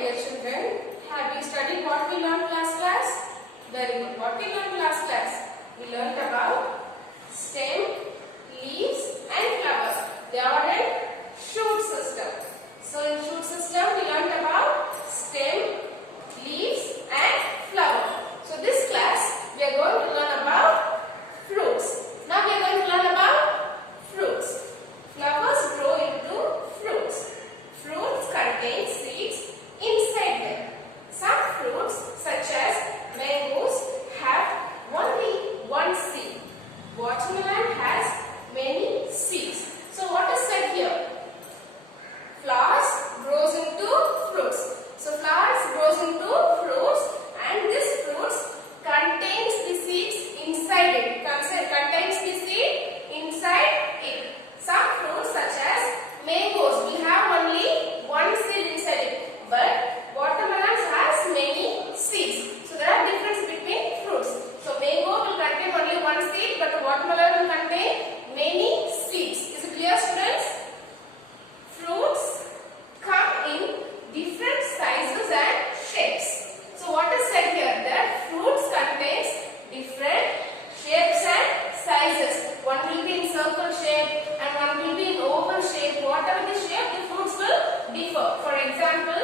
dear children. Have you studied what we learned last class? Very good. What we learned last class? We learned about stem, leaves and flowers. They are in shoot system. So in shoot system we learned about stem, leaves and flower. So this class we are going to learn about fruits. Now we are going to learn about fruits. Flowers grow into fruits. Fruits contain seeds inside them. Some fruits such as mangoes have only one seed. Watermelon has many seeds. So what is said here? Flowers grows into fruits. So flowers grows into fruits and this fruits contains the seeds inside it. Contains the seed inside it. Some fruits such as mangoes will have only one seed inside it, but watermelons has many seeds. So there are difference between fruits. So mango will contain only one seed, but watermelon will contain many seeds. Is it clear, students? Fruits come in different sizes and shapes. So what is said here? That fruits contains different shapes and sizes. One will be in circle shape and one will be in oval shape. Whatever the shape, the fruits will differ. For example,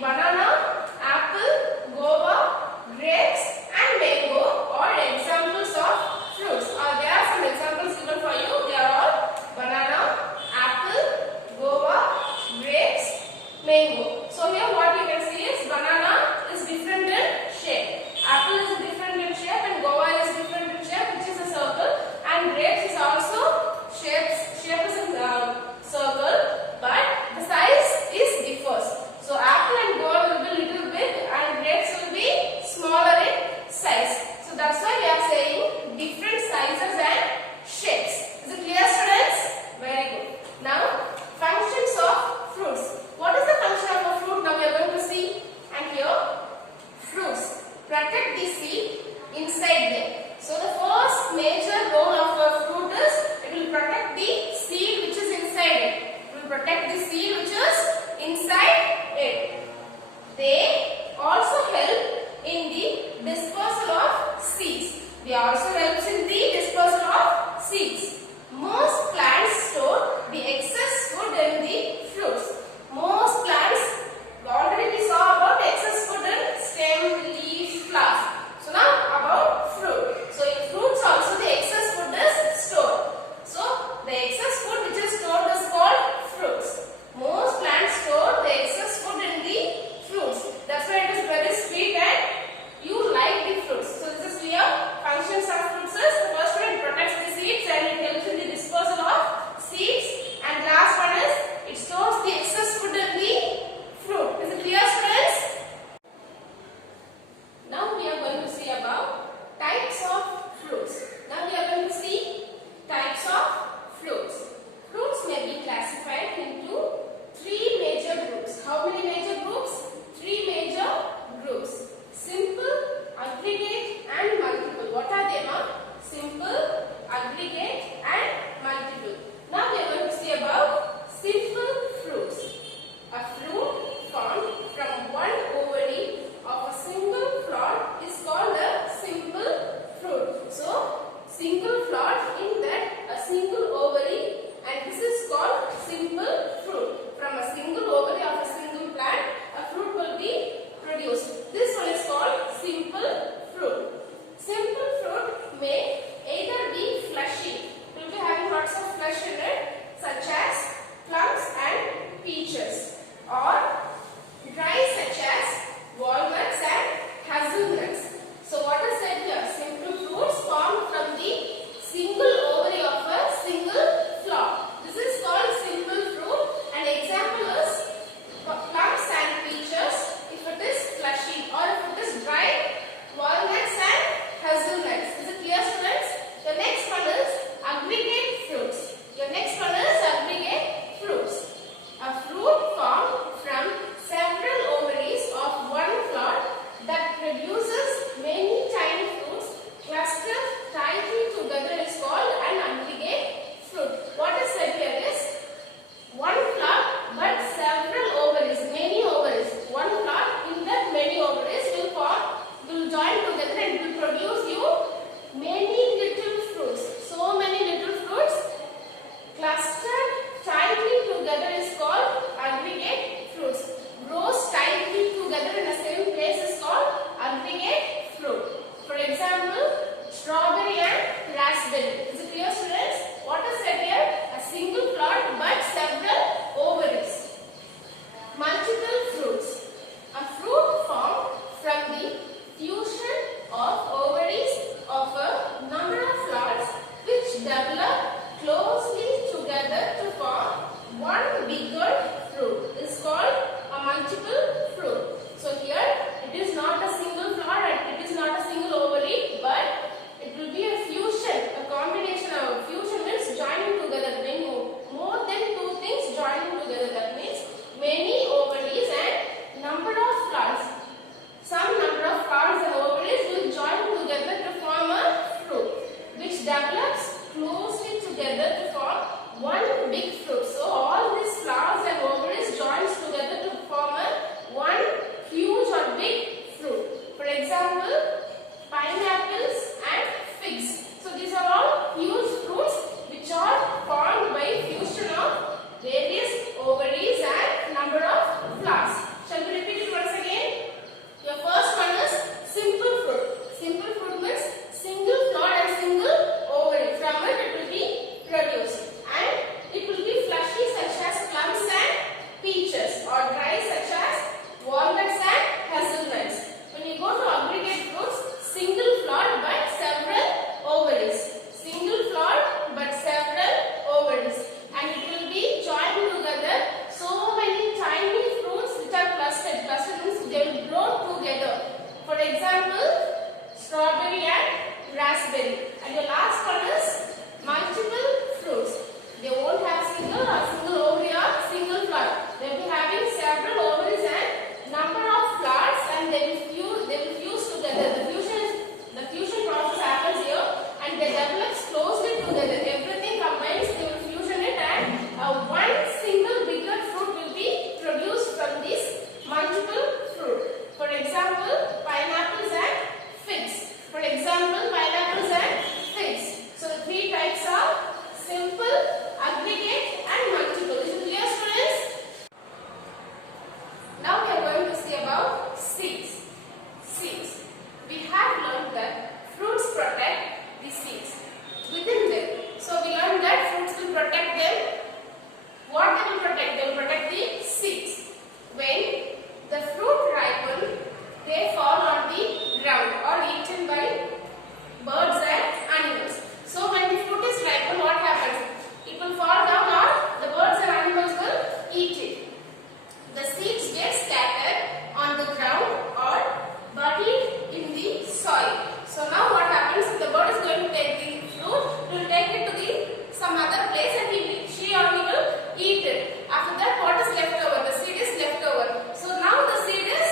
banana, apple, guava, grapes and mango are examples of fruits. There are some examples given for you. They are all banana, apple, guava, grapes, mango. So here what you can see is banana is different in shape, apple is different in shape and guava is different in shape, which is a circle, and grapes is also shape is in circle, but the size is differs. So apple and guava will be little big and grapes will be smaller in size. So that's why we are saying different sizes and shapes. Is it clear, students? Very good. Now functions of fruits. What is the function of a fruit? Now we are going to see. And here fruits protect the seed inside them. So the first major role of a fruit is it will protect the seed which is inside it. It will protect the seed which is inside it. They also help in the dispersal of seeds. They also helps in the dispersal of seeds. Most plants store the excess food in the fruits. Most plants, already we saw about excess food in stem, leaves, flowers. So now about fruit. So in fruits also the excess food is stored. So the excess food which is stored is called fruits. Most plants store the excess food in the fruits. That's why it is very sweet and you like the fruits. So this is clear. Functions of fruits is the first one, it protects the seeds and it helps in the dispersal of seeds. And last one is it stores the excess food in the fruit. Is it clear, students? Now we are going to see about types of fruits. Now we are going to see types of fruits. Fruits may be classified into three major groups. How many major groups? Three major groups. Simple, aggregate and multiple. What are they now? Simple, aggregate and multiple. Now we are going to see about simple fruits. A fruit formed from one ovary of a single flower is called a simple fruit. So single flower in that a single ovary, and this is called simple fruit. From a single ovary of a single plant, a fruit will be produced. This one is called simple fruit. Simple fruit may either be fleshy, it will be having lots of flesh in it, such as plums and peaches, or dry such as walnuts and hazelnuts. So what is said here? Simple fruits formed from the single ovary of a single flower. This is called simple fruit, and example is plums and peaches if it is fleshy, or if it is dry, walnuts and hazelnuts. Is it clear, students? The next one is aggregate fruits. Your next one is aggregate fruits. A fruit formed from multiple fruits. A fruit formed from the fusion of ovaries of a number of flowers which develop closely together to form one bigger fruit is called a multiple fruit. So here it is not a single flower and it is not a single ovary, but it will be a fusion, a combination of fusion means joining together. When more than two things joining together, that means many ovaries and number of flowers. Some number of flowers and ovaries will join together to form a fruit which develops closely together to form one big fruit. So all these flowers and ovaries joins together to form a one huge or big fruit. For example, pineapples and figs. So these are all huge fruits which are formed by fusion of various ovaries and number of flowers. Shall we repeat it once again? Your first one is simple fruit. Simple fruit means single flower and single ovary. From it will be produced and it will be fleshy such as plums and peaches or dry such as walnuts and hazelnuts. When you go to aggregate fruits, single flower but several ovaries. Single flower but several ovaries. And it will be joined together so many tiny fruits which are clustered. Clustered means they will grow together. For example, strawberry and raspberry. And your last one is multiple fruits. They won't have single ovary or single flower. They will be having several ovaries and number of flowers and they will fuse together. The fusion process happens here and they develop closely together. Everything combines, they will fusion it and one single bigger fruit will be produced from this multiple fruit. For example, pineapples and figs. For example, pineapples and figs. So the three types are simple, aggregate and multiple. Is it clear, students? Now we are going to see about seeds. Seeds. We have learned that fruits protect the seeds within them. So we learned that fruits will protect them. What they will protect? They will protect the seeds. When the fruit ripen, they fall on the ground or eaten by birds and animals. So when the fruit is ripen, what happens? It will fall down or the birds and animals will eat it. The seeds get scattered on the ground or buried in the soil. So now what happens? If the bird is going to take the fruit, it will take it to some other place and she or he will eat it. After that, what is left over? The seed is left over. So now the seed is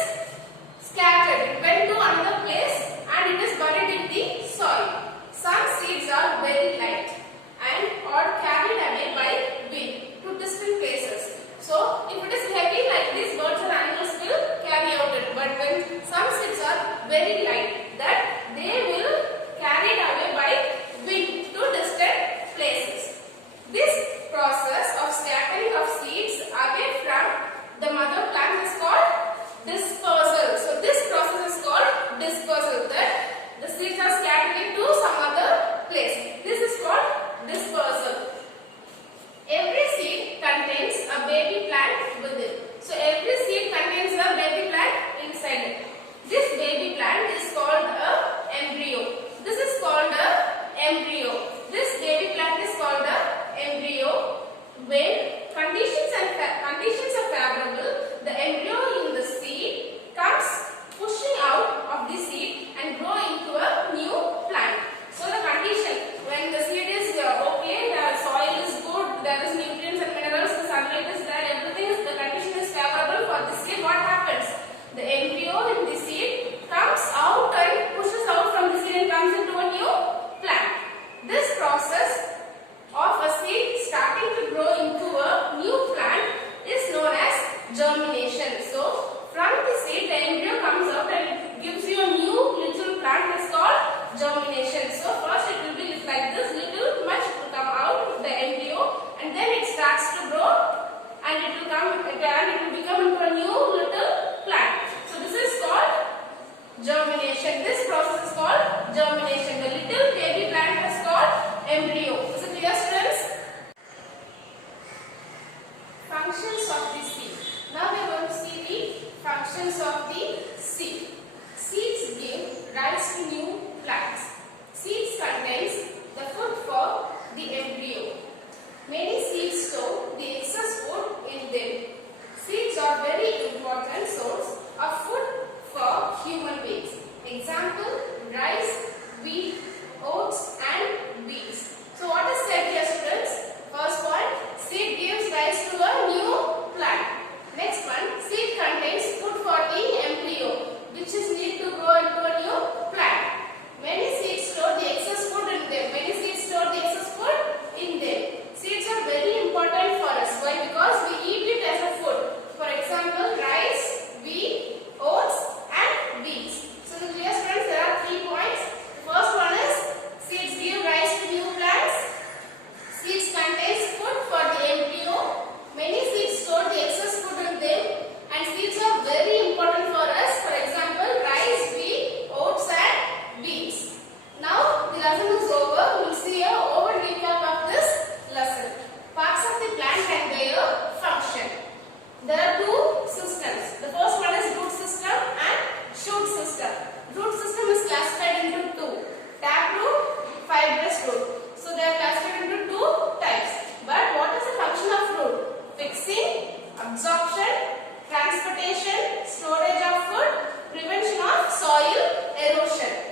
scattered. It went to another place and it is buried in the soil. Some seeds are very light and are carried away by wind to distant places. So if it is heavy like this, birds and animals will carry out it. But when some seeds are very light, that they will carried away by wind to distant places. This process of scattering of seeds away from the mother plant is called dispersal. So this process is called dispersal. That the seeds are scattered into some other place. This is called dispersal. Every seed contains a baby plant within. So every seed contains a baby plant inside it. This baby plant is called a embryo. This is called a embryo. This baby plant is called a embryo. When conditions are favorable, the embryo in the seed comes pushing out of the seed and grow into a new plant. So the condition, when the seed is okay, the soil is good, there is nutrients and minerals, the sunlight is there, everything is, the condition is favorable for the seed, what happens? The embryo in the seed comes out and pushes out from the seed and comes into a new plant. This process of a seed starting to grow into a new plant is known as germination. So from the seed, the embryo comes out and it gives you a new little plant. It's called germination. So first it will be like this, little much will come out the embryo and then it starts to grow and it will become into a new little plant. So this is called germination. This process is called germination. The little baby plant is called embryo. Is it clear, students? Functions of the seed. Now we are going to functions of the seed. Seeds give rise to new plants. Seeds contains the food for the embryo. Many seeds store the excess food in them. Seeds are very important source of food for human beings. Example, rice, wheat, oats and beans. So what is said here, students? First one, seed gives rise to a new plant. Next one, seed contains food for the embryo, which is need to grow into a new plant. Many seeds store the excess food in them. Many seeds store the excess food in them. Seeds are very important for us. Why? Because we eat it as a food. For example, rice, wheat, oats and beans. So dear friends, there are 3 points. The first one is seeds give rise to new plants. Seeds contains food for the embryo. Many seeds store the excess food in them, and seeds are very important for us. For example, rice, wheat, oats and beans. Now the lesson is over. We will see a over recap of this lesson. Parts of the plant and their function. There are 2 systems. The first one is root system and shoot system. Root system is classified into 2. Taproot, fibrous root. So they are classified into 2 types. But what is the function of root? Fixing, absorption, transportation, storage of food, prevention of soil erosion.